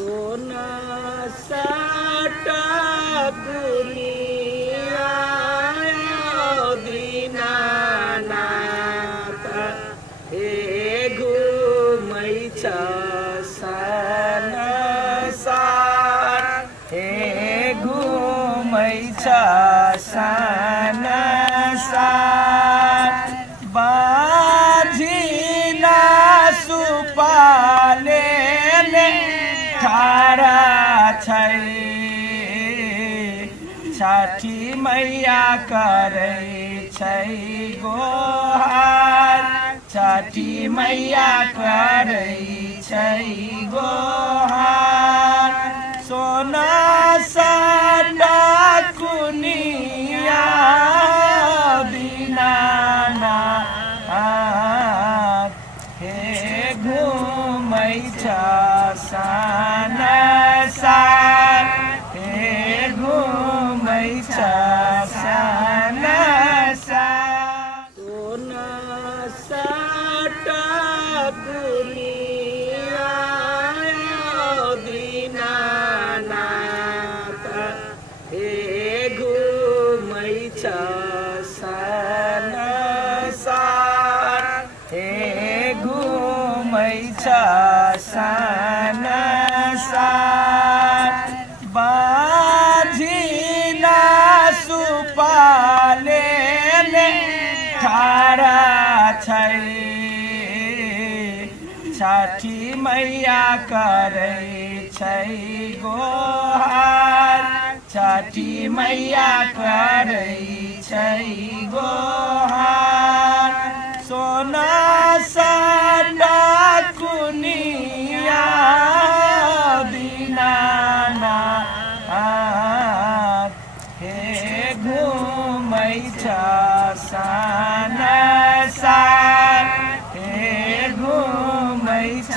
सोना साटा दुनिया दीनानाथ हे घुमै छ संसार हे घुमै छ संसार बाझिना सुपाले ठाडा छै छठी मैया करै छै गोहार छठी मैया करै छै गोहार सोना साटा कुनिया दीनानाथ हे घुमै छ संसार हे घुमै छ संसार सोना साटा दुनिया दीनानाथ हे घुमै छ संसार हे घुमै छ संसार बाझिना सुपाले ठाडा छै छठी मैया करै छै गोहार छठी मैया करै छै गोहार सोना साटा कुनिया दीनानाथ हे घुमै छ संसार हे घुमै छ